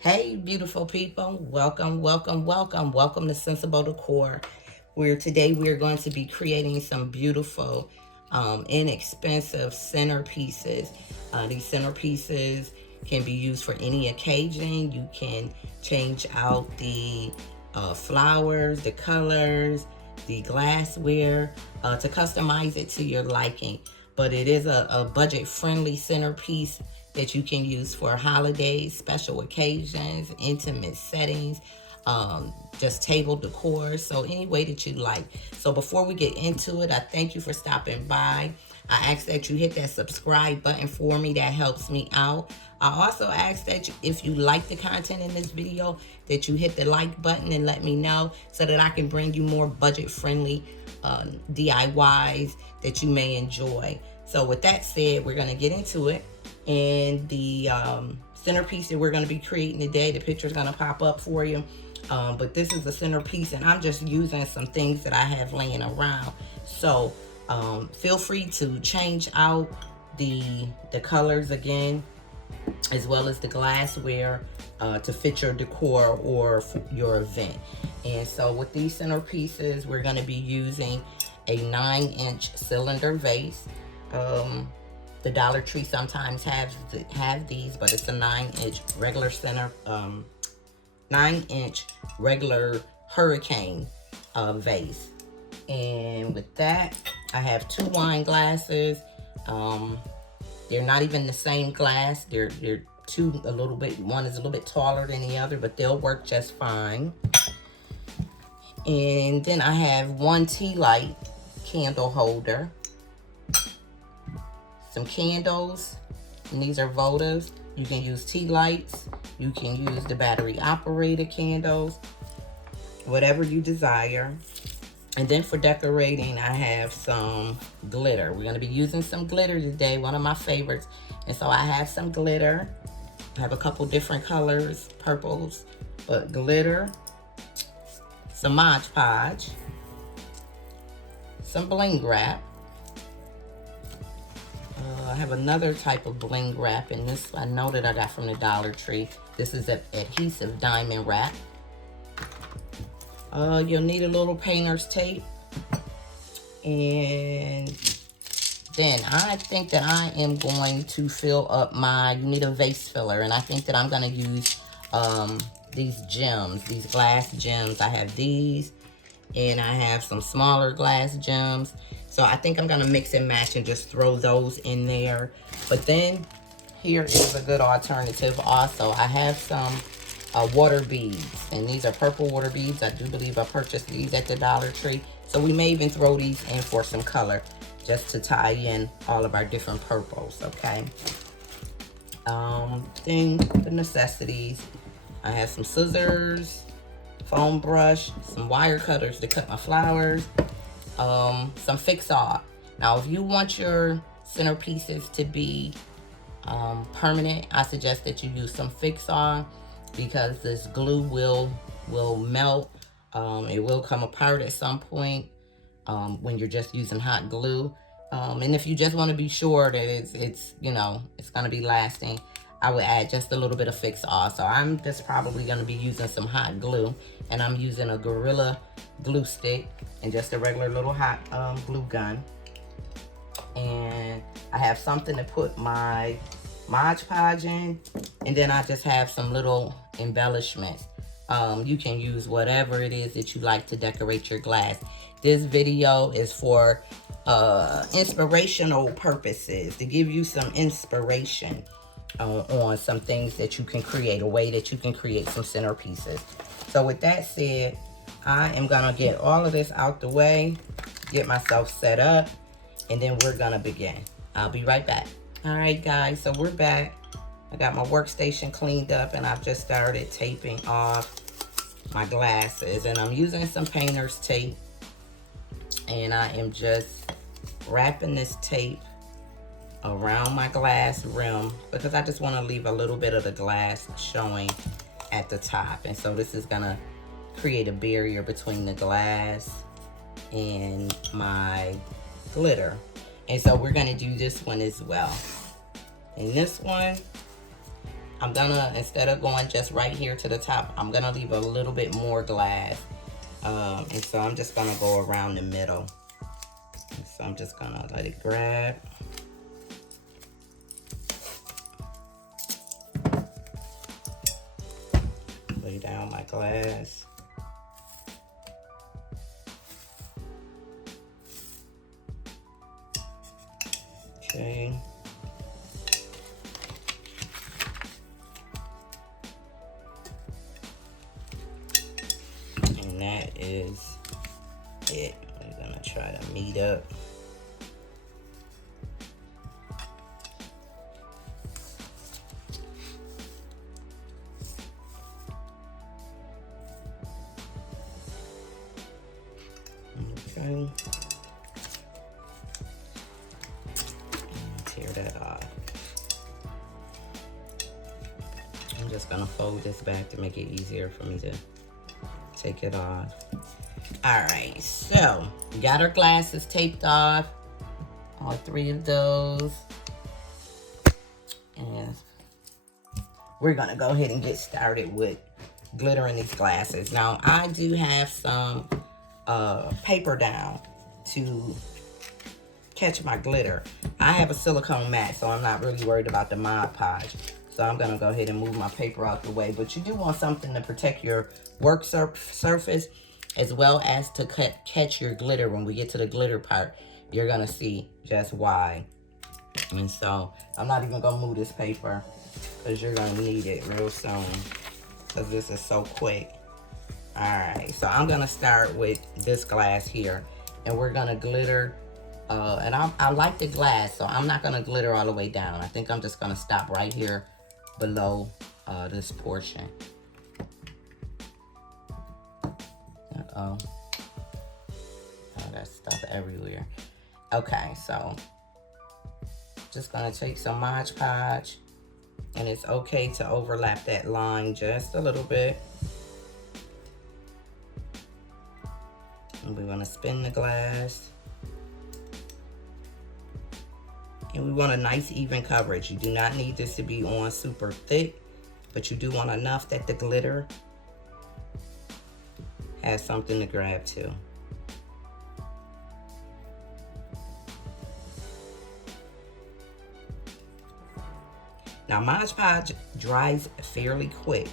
Hey, beautiful people. Welcome, welcome, welcome. Welcome to Sensible Decor, where today we're going to be creating some beautiful, inexpensive centerpieces. These centerpieces can be used for any occasion. You can change out the flowers, the colors, the glassware to customize it to your liking. But it is a budget-friendly centerpiece that you can use for holidays, special occasions, intimate settings, just table decor. So any way that you like. So before we get into it, I thank you for stopping by. I ask that you hit that subscribe button for me. That helps me out. I also ask that if you like the content in this video, that you hit the like button and let me know so that I can bring you more budget-friendly DIYs that you may enjoy. So with that said, we're going to get into it. And the centerpiece that we're going to be creating today, the picture is going to pop up for you. But this is the centerpiece, and I'm just using some things that I have laying around. So feel free to change out the colors again, as well as the glassware to fit your decor or your event. And so with these centerpieces, we're going to be using a 9-inch cylinder vase. The Dollar Tree sometimes have these, but it's a 9-inch regular 9-inch regular hurricane vase. And with that, I have 2 wine glasses. They're not even the same glass. They're two a little bit. One is a little bit taller than the other, but they'll work just fine. And then I have 1 tea light candle holder. Some candles, and these are votives. You can use tea lights, you can use the battery operated candles, whatever you desire. And then for decorating, I have some glitter. We're going to be using some glitter today, one of my favorites. And so I have some glitter. I have a couple different colors, purples, but glitter, some Mod Podge, some Bling Wrap. I have another type of Bling Wrap, and this I know that I got from the Dollar Tree. This is an adhesive diamond wrap. You'll need a little painter's tape. And then I think that I am going to fill up you need a vase filler, and I think that I'm going to use these gems, these glass gems. I have these, and I have some smaller glass gems. So I think I'm going to mix and match and just throw those in there. But then here is a good alternative also. I have some water beads, and these are purple water beads. I do believe I purchased these at the Dollar Tree. So we may even throw these in for some color just to tie in all of our different purples, okay? Then the necessities. I have some scissors, foam brush, some wire cutters to cut my flowers, some Fix-All. Now, if you want your centerpieces to be permanent, I suggest that you use some Fix-All, because this glue will melt. It will come apart at some point when you're just using hot glue. And if you just want to be sure that it's going to be lasting, I would add just a little bit of Fix-All. So I'm just probably going to be using some hot glue, and I'm using a Gorilla glue stick and just a regular little hot glue gun. And I have something to put my Mod Podge in, and then I just have some little embellishments. You can use whatever it is that you like to decorate your glass. This video is for inspirational purposes, to give you some inspiration on some things that you can create, a way that you can create some centerpieces. So with that said, I am gonna get all of this out the way, get myself set up, and then we're gonna begin. I'll be right back. All right, guys, so we're back. I got my workstation cleaned up, and I've just started taping off my glasses, and I'm using some painter's tape, and I am just wrapping this tape around my glass rim because I just want to leave a little bit of the glass showing at the top. And so this is gonna create a barrier between the glass and my glitter. And so we're gonna do this one as well. And this one, I'm gonna, instead of going just right here to the top, I'm gonna leave a little bit more glass. And so I'm just gonna go around the middle. And so I'm just gonna let it grab. Lay down my glass. Okay. And that is it. We're gonna try to meet up. Okay. Tear that off. I'm just gonna fold this back to make it easier for me to take it off. All right, so we got our glasses taped off, all 3 of those. And we're gonna go ahead and get started with glittering these glasses. Now, I do have some paper down to catch my glitter. I have a silicone mat, so I'm not really worried about the Mod Podge. So I'm gonna go ahead and move my paper out the way. But you do want something to protect your work surface, as well as to catch your glitter. When we get to the glitter part, you're gonna see just why. And so I'm not even gonna move this paper because you're gonna need it real soon, because this is so quick. All right, so I'm gonna start with this glass here, and we're gonna glitter. And I like the glass, so I'm not gonna glitter all the way down. I think I'm just gonna stop right here below this portion. Uh-oh. Oh, that's stuff everywhere. Okay, so just gonna take some Mod Podge, and it's okay to overlap that line just a little bit. And we're gonna spin the glass. And we want a nice even coverage. You do not need this to be on super thick, but you do want enough that the glitter has something to grab to. Now, Mod Podge dries fairly quick,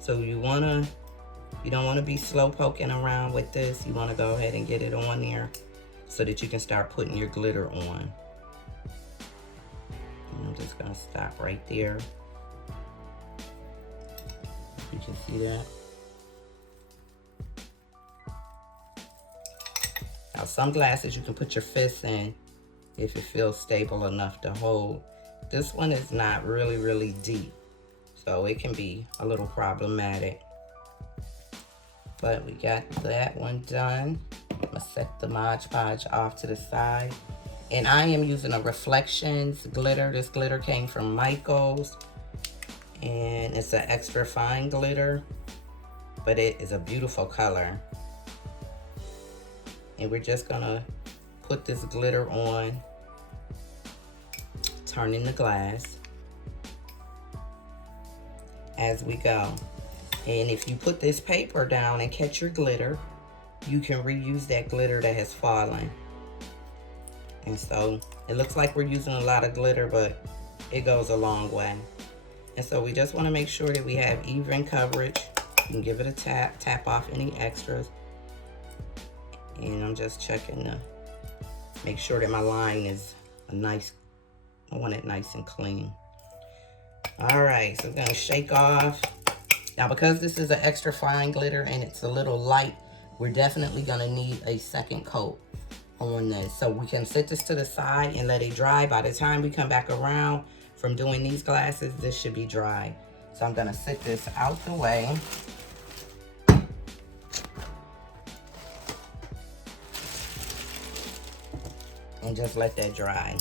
so you don't want to be slow poking around with this. You want to go ahead and get it on there so that you can start putting your glitter on. And I'm just going to stop right there. You can see that. Now, some glasses you can put your fists in if it feels stable enough to hold. This one is not really deep, so it can be a little problematic. But we got that one done. I'm gonna set the Mod Podge off to the side. And I am using a Reflections glitter. This glitter came from Michael's, and it's an extra fine glitter, but it is a beautiful color. And we're just gonna put this glitter on, turning the glass as we go. And if you put this paper down and catch your glitter, you can reuse that glitter that has fallen. And so it looks like we're using a lot of glitter, but it goes a long way. And so we just want to make sure that we have even coverage. You can give it a tap off any extras. And I'm just checking to make sure that my line is a nice, I want it nice and clean. All right, so I'm gonna shake off. Now, because this is an extra fine glitter and it's a little light, we're definitely gonna need a second coat on this. So we can set this to the side and let it dry. By the time we come back around from doing these glasses, this should be dry. So I'm gonna set this out the way. And just let that dry.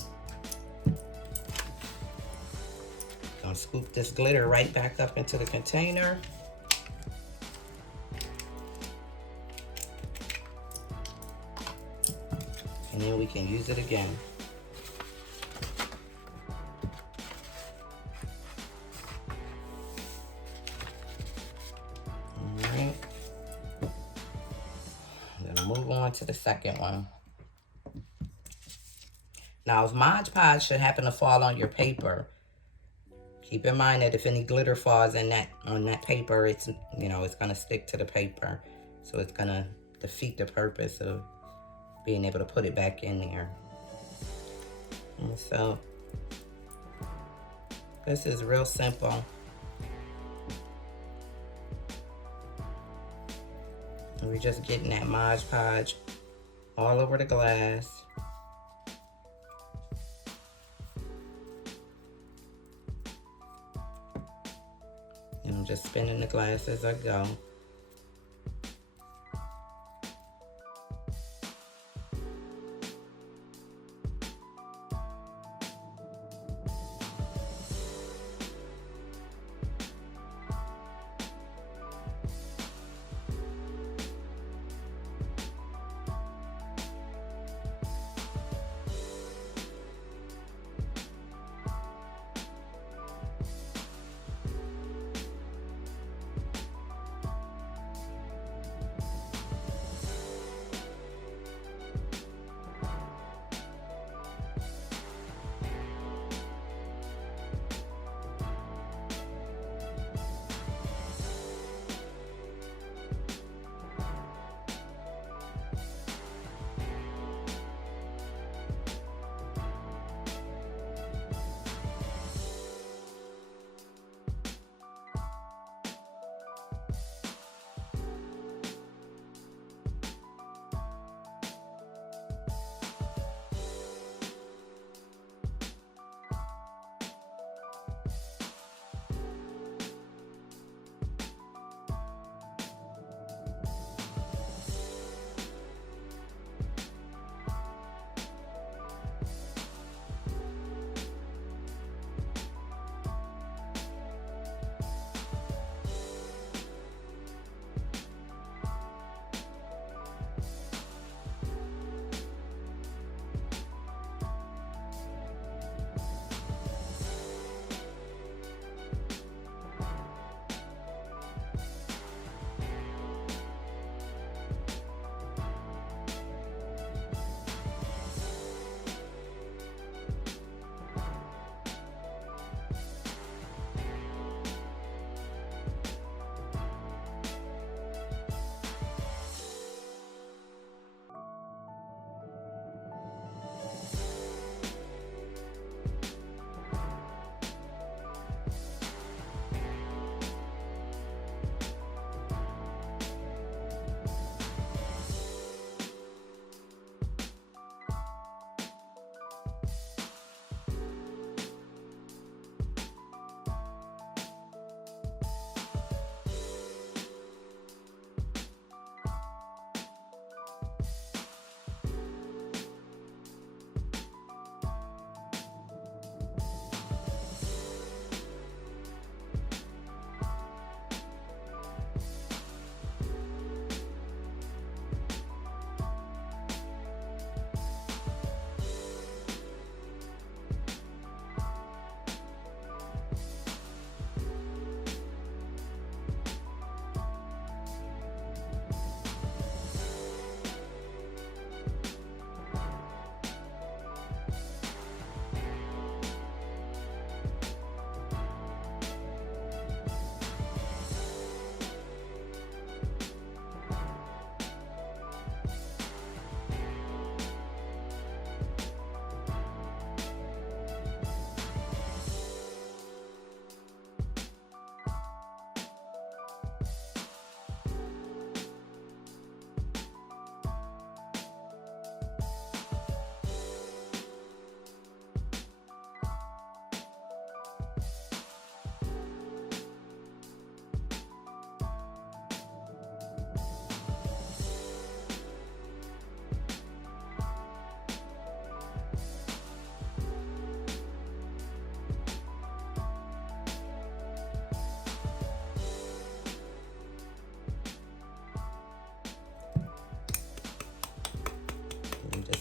Gonna scoop this glitter right back up into the container. And then we can use it again. on to the second one. Now, if Mod Podge should happen to fall on your paper, keep in mind that if any glitter falls in on that paper, it's, you know, it's going to stick to the paper. So it's going to defeat the purpose of being able to put it back in there. And so this is real simple. And we're just getting that Mod Podge all over the glass. And I'm just spinning the glass as I go.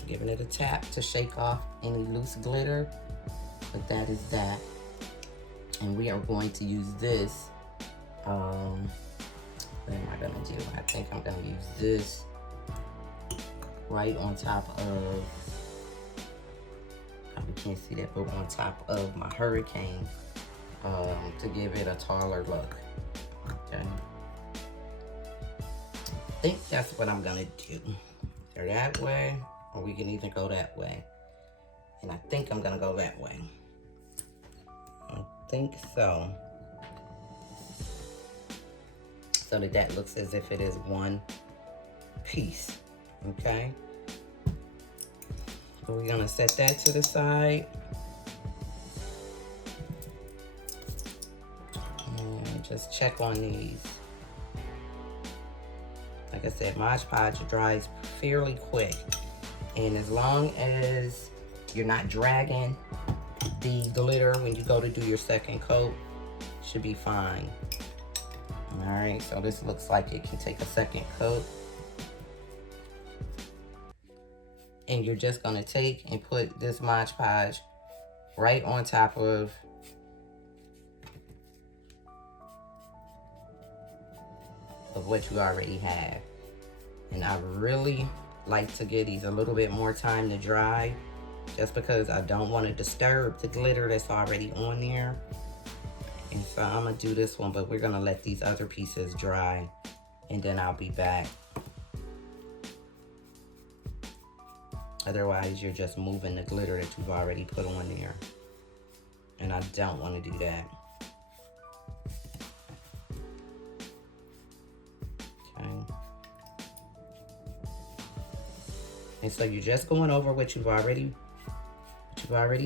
Giving it a tap to shake off any loose glitter, but that is that. And we are going to use this. What am I gonna do? I think I'm gonna use this right on top of, probably can't see that, but on top of my hurricane to give it a taller look. Okay. I think that's what I'm gonna do. Either that way, or we can either go that way. And I think I'm gonna go that way. I think so. So that looks as if it is one piece, okay? So we're gonna set that to the side. And just check on these. Like I said, Mod Podge dries fairly quick. And as long as you're not dragging the glitter when you go to do your second coat, should be fine. All right, so this looks like it can take a second coat. And you're just gonna take and put this Mod Podge right on top of what you already have. And I really like to give these a little bit more time to dry, just because I don't want to disturb the glitter that's already on there. And so I'm gonna do this one, but we're gonna let these other pieces dry, and then I'll be back. Otherwise, you're just moving the glitter that you've already put on there. And I don't want to do that. Okay. And so you're just going over what you've already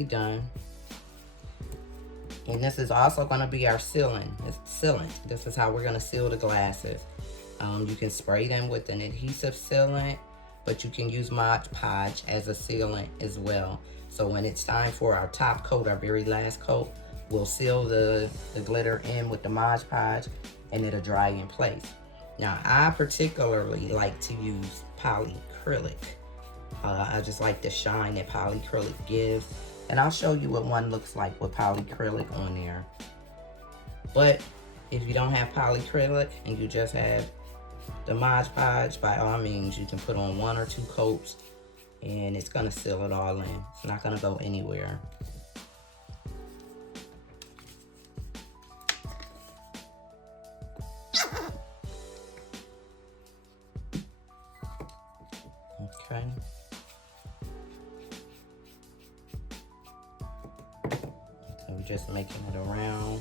done. And this is also going to be our sealant. This is how we're going to seal the glasses. You can spray them with an adhesive sealant, but you can use Mod Podge as a sealant as well. So when it's time for our top coat, our very last coat, we'll seal the glitter in with the Mod Podge, and it'll dry in place. Now, I particularly like to use polyacrylic. I just like the shine that polyacrylic gives. And I'll show you what one looks like with polyacrylic on there. But if you don't have polyacrylic and you just have the Mod Podge, by all means, you can put on 1 or 2 coats and it's gonna seal it all in. It's not gonna go anywhere. Okay. So we're just making it around.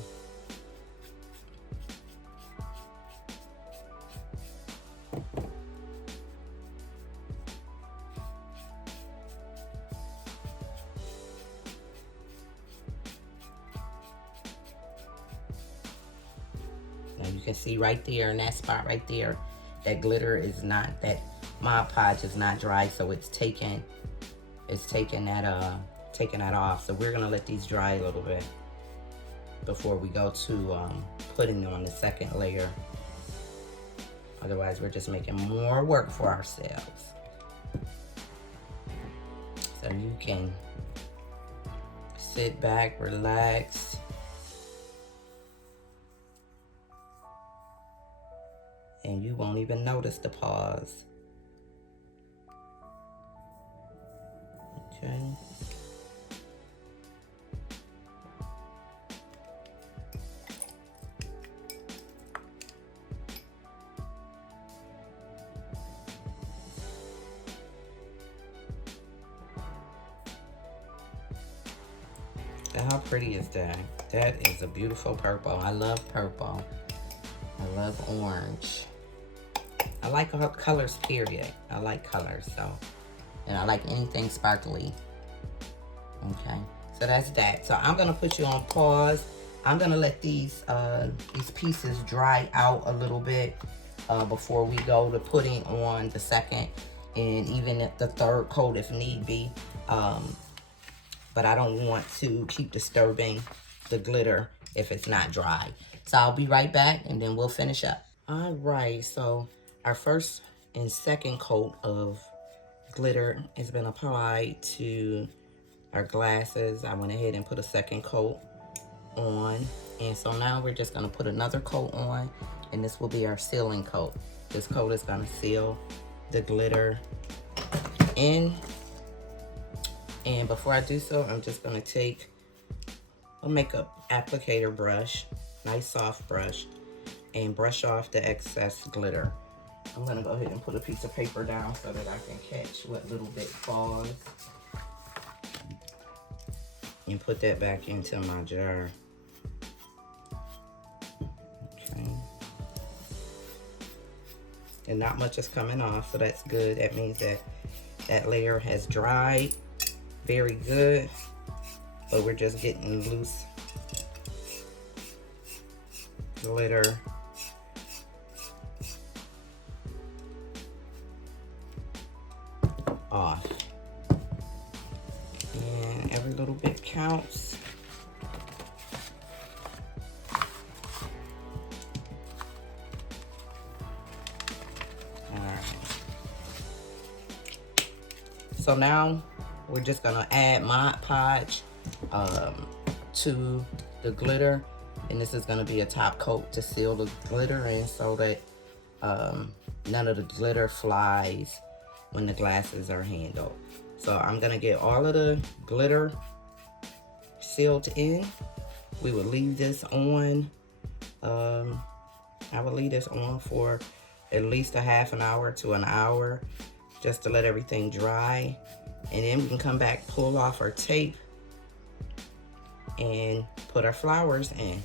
You can see right there in that spot right there, that glitter is not, that Mod Podge is not dry, so it's taking that off. So we're gonna let these dry a little bit before we go to putting on the second layer. Otherwise, we're just making more work for ourselves. So you can sit back, relax. And you won't even notice the pause. Okay. How pretty is that? That is a beautiful purple. I love purple. I love orange. I like all colors, period. I like colors, so. And I like anything sparkly. Okay, so that's that. So I'm gonna put you on pause. I'm gonna let these pieces dry out a little bit before we go to putting on the second and even the third coat if need be. But I don't want to keep disturbing the glitter if it's not dry. So I'll be right back and then we'll finish up. All right, so our first and second coat of glitter has been applied to our glasses. I went ahead and put a second coat on. And so now we're just gonna put another coat on, and this will be our sealing coat. This coat is gonna seal the glitter in. And before I do so, I'm just gonna take a makeup applicator brush, nice soft brush, and brush off the excess glitter. I'm gonna go ahead and put a piece of paper down so that I can catch what little bit falls. And put that back into my jar. Okay. And not much is coming off, so that's good. That means that that layer has dried very good, but we're just getting loose glitter. Off. And every little bit counts. Alright. So now we're just gonna add Mod Podge to the glitter, and this is gonna be a top coat to seal the glitter in so that none of the glitter flies when the glasses are handled. So I'm gonna get all of the glitter sealed in. We would leave this on, I would leave this on for at least a half an hour to an hour just to let everything dry. And then we can come back, pull off our tape, and put our flowers in.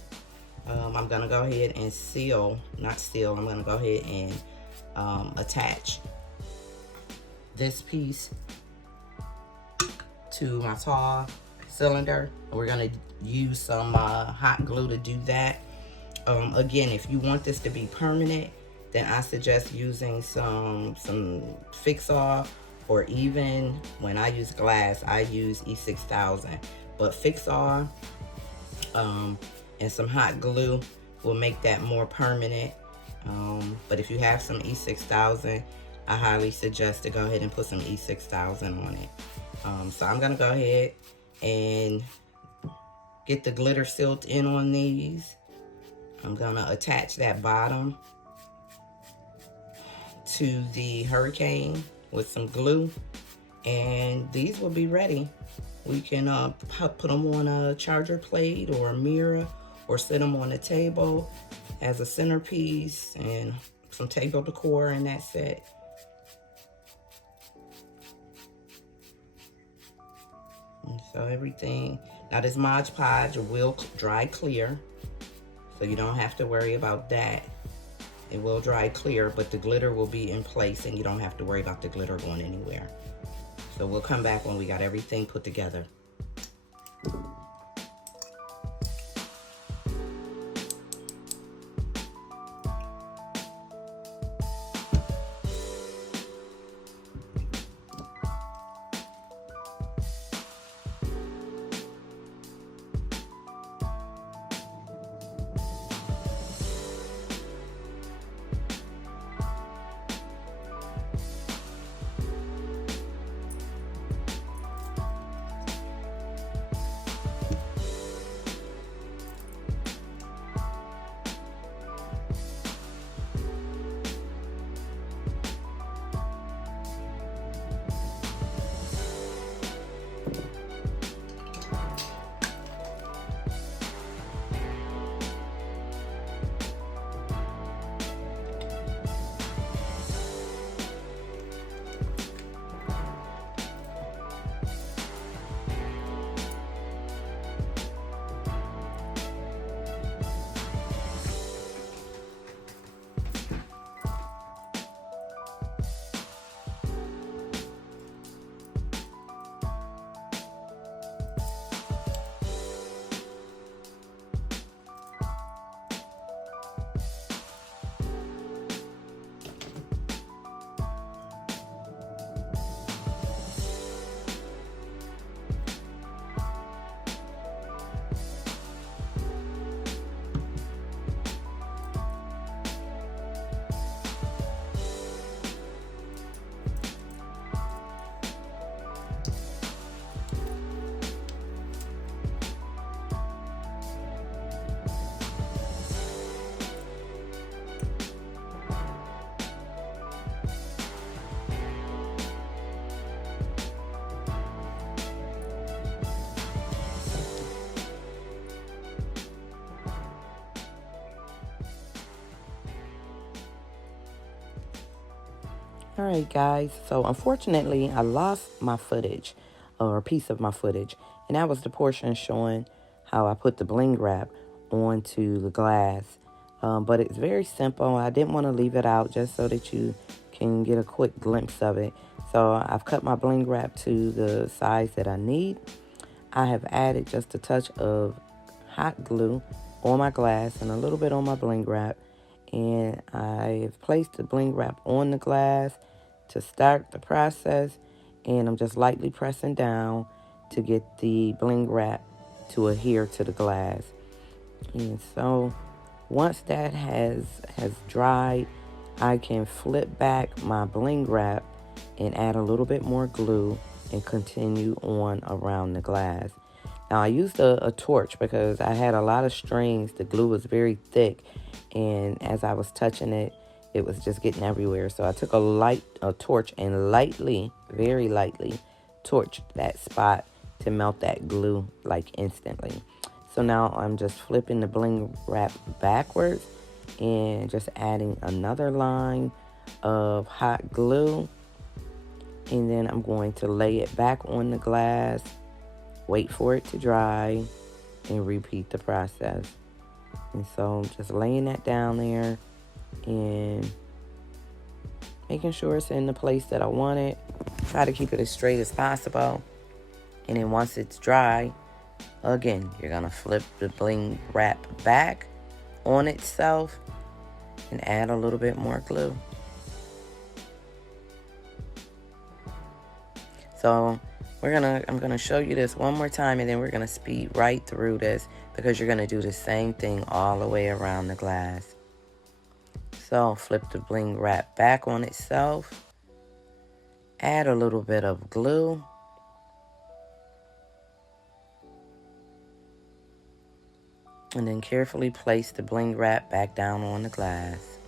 I'm gonna go ahead and seal, not seal, I'm gonna go ahead and attach this piece to my tall cylinder. We're gonna use some hot glue to do that. Again, if you want this to be permanent, then I suggest using some Fix-All, or even when I use glass, I use E6000. But Fix-All and some hot glue will make that more permanent. But if you have some E6000, I highly suggest to go ahead and put some E6000 on it. So I'm gonna go ahead and get the glitter sealed in on these. I'm gonna attach that bottom to the hurricane with some glue, and these will be ready. We can put them on a charger plate or a mirror, or sit them on a table as a centerpiece and some table decor in that set. And so everything, now this Mod Podge will dry clear, so you don't have to worry about that. It will dry clear, but the glitter will be in place and you don't have to worry about the glitter going anywhere. So we'll come back when we got everything put together. All right, guys. So unfortunately, I lost my footage, or a piece of my footage. And that was the portion showing how I put the bling wrap onto the glass. But it's very simple. I didn't want to leave it out just so that you can get a quick glimpse of it. So I've cut my bling wrap to the size that I need. I have added just a touch of hot glue on my glass and a little bit on my bling wrap. And I've placed the bling wrap on the glass to start the process. And I'm just lightly pressing down to get the bling wrap to adhere to the glass. And so once that has dried, I can flip back my bling wrap and add a little bit more glue and continue on around the glass. Now I used a torch because I had a lot of strings. The glue was very thick, and as I was touching it, it was just getting everywhere. So I took a torch and lightly, very lightly, torched that spot to melt that glue like instantly. So now I'm just flipping the bling wrap backwards and just adding another line of hot glue. And then I'm going to lay it back on the glass, wait for it to dry, and repeat the process. And so I'm just laying that down there and making sure it's in the place that I want it. Try to keep it as straight as possible. And then once it's dry, again, you're going to flip the bling wrap back on itself and add a little bit more glue. So I'm gonna show you this one more time, and then we're gonna speed right through this because you're gonna do the same thing all the way around the glass. So flip the bling wrap back on itself, add a little bit of glue, and then carefully place the bling wrap back down on the glass.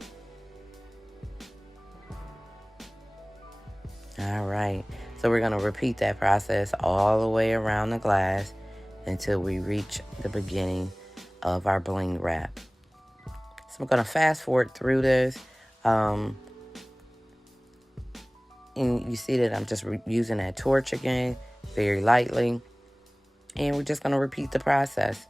All right. So we're going to repeat that process all the way around the glass until we reach the beginning of our bling wrap. So I'm going to fast forward through this. And you see that I'm just using that torch again, very lightly. And we're just going to repeat the process.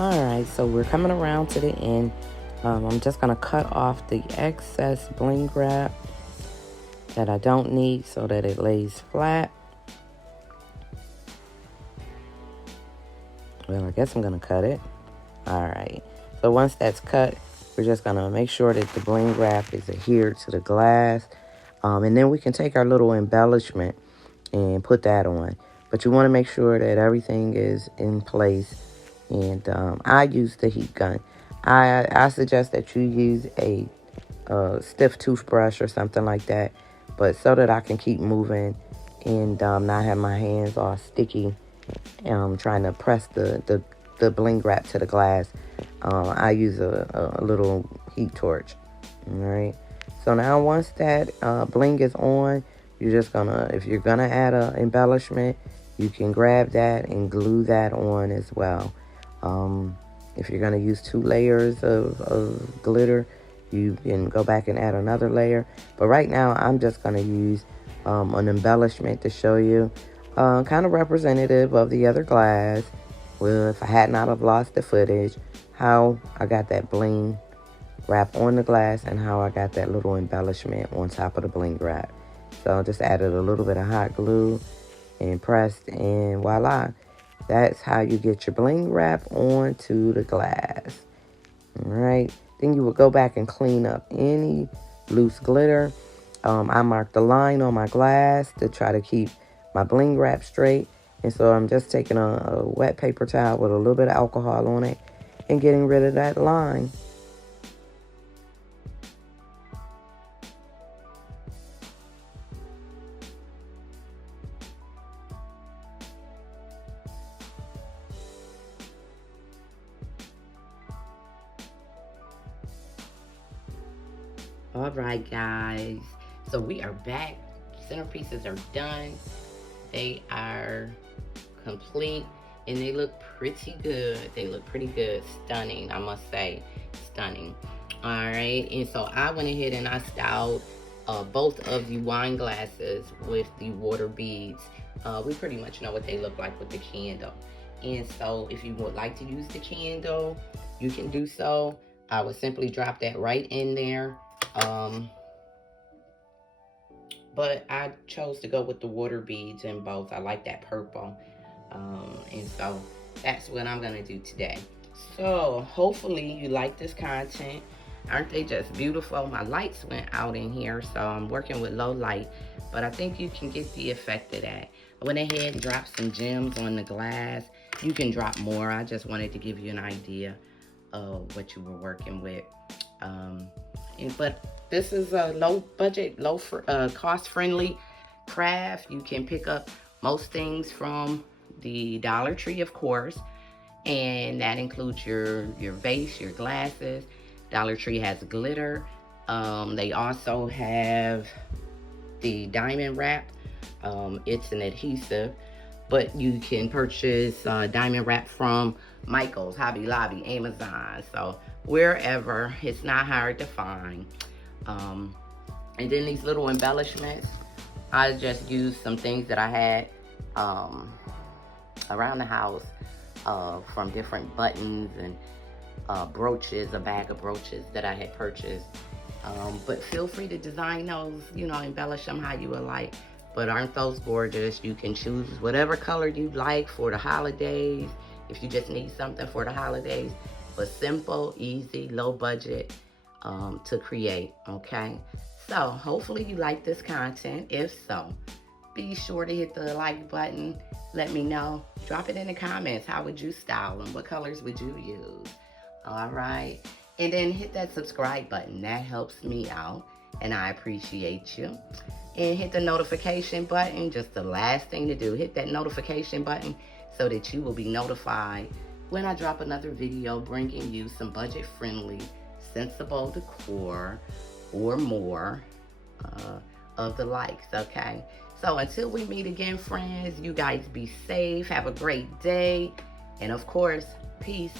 Alright, so we're coming around to the end. I'm just going to cut off the excess bling wrap that I don't need so that it lays flat. Well, I guess I'm going to cut it. Alright, so once that's cut, we're just going to make sure that the bling wrap is adhered to the glass. And then we can take our little embellishment and put that on. But you want to make sure that everything is in place. And I use the heat gun. I suggest that you use a stiff toothbrush or something like that. But so that I can keep moving and not have my hands all sticky trying to press the bling wrap to the glass. I use a little heat torch. All right. So now once that bling is on, you're just gonna, if you're gonna add a embellishment, you can grab that and glue that on as well. If you're gonna use 2 layers of glitter, you can go back and add another layer. But right now, I'm just gonna use an embellishment to show you, kind of representative of the other glass. Well, if I had not have lost the footage, how I got that bling wrap on the glass and how I got that little embellishment on top of the bling wrap. So I just added a little bit of hot glue and pressed, and voila. That's how you get your bling wrap onto the glass. All right. Then you will go back and clean up any loose glitter. I marked a line on my glass to try to keep my bling wrap straight. And so I'm just taking a wet paper towel with a little bit of alcohol on it and getting rid of that line. All right, guys. So we are back. Centerpieces are done. They are complete and they look pretty good. They look pretty good. Stunning, I must say. Stunning. All right. And so I went ahead and I styled both of the wine glasses with the water beads. We pretty much know what they look like with the candle. And so if you would like to use the candle, you can do so. I would simply drop that right in there. But I chose to go with the water beads in both. I like that purple. And so that's what I'm going to do today. So hopefully you like this content. Aren't they just beautiful? My lights went out in here, so I'm working with low light. But I think you can get the effect of that. I went ahead and dropped some gems on the glass. You can drop more. I just wanted to give you an idea of what you were working with. But this is a low budget, cost friendly craft. You can pick up most things from the Dollar Tree, of course, and that includes your vase, your glasses. Dollar Tree has glitter. They also have the diamond wrap. It's an adhesive, but you can purchase diamond wrap from Michael's, Hobby Lobby, Amazon. So wherever, it's not hard to find. And then these little embellishments, I just used some things that I had around the house from different buttons and brooches, a bag of brooches that I had purchased. But feel free to design those, embellish them how you would like. But aren't those gorgeous? You can choose whatever color you like for the holidays, if you just need something for the holidays. But simple, easy, low budget to create, okay? So hopefully you like this content. If so, be sure to hit the like button. Let me know. Drop it in the comments. How would you style them? What colors would you use? All right. And then hit that subscribe button. That helps me out, and I appreciate you. And hit the notification button. Just the last thing to do. Hit that notification button so that you will be notified when I drop another video bringing you some budget-friendly, sensible decor or more of the likes, okay? So until we meet again, friends, you guys be safe. Have a great day. And of course, peace.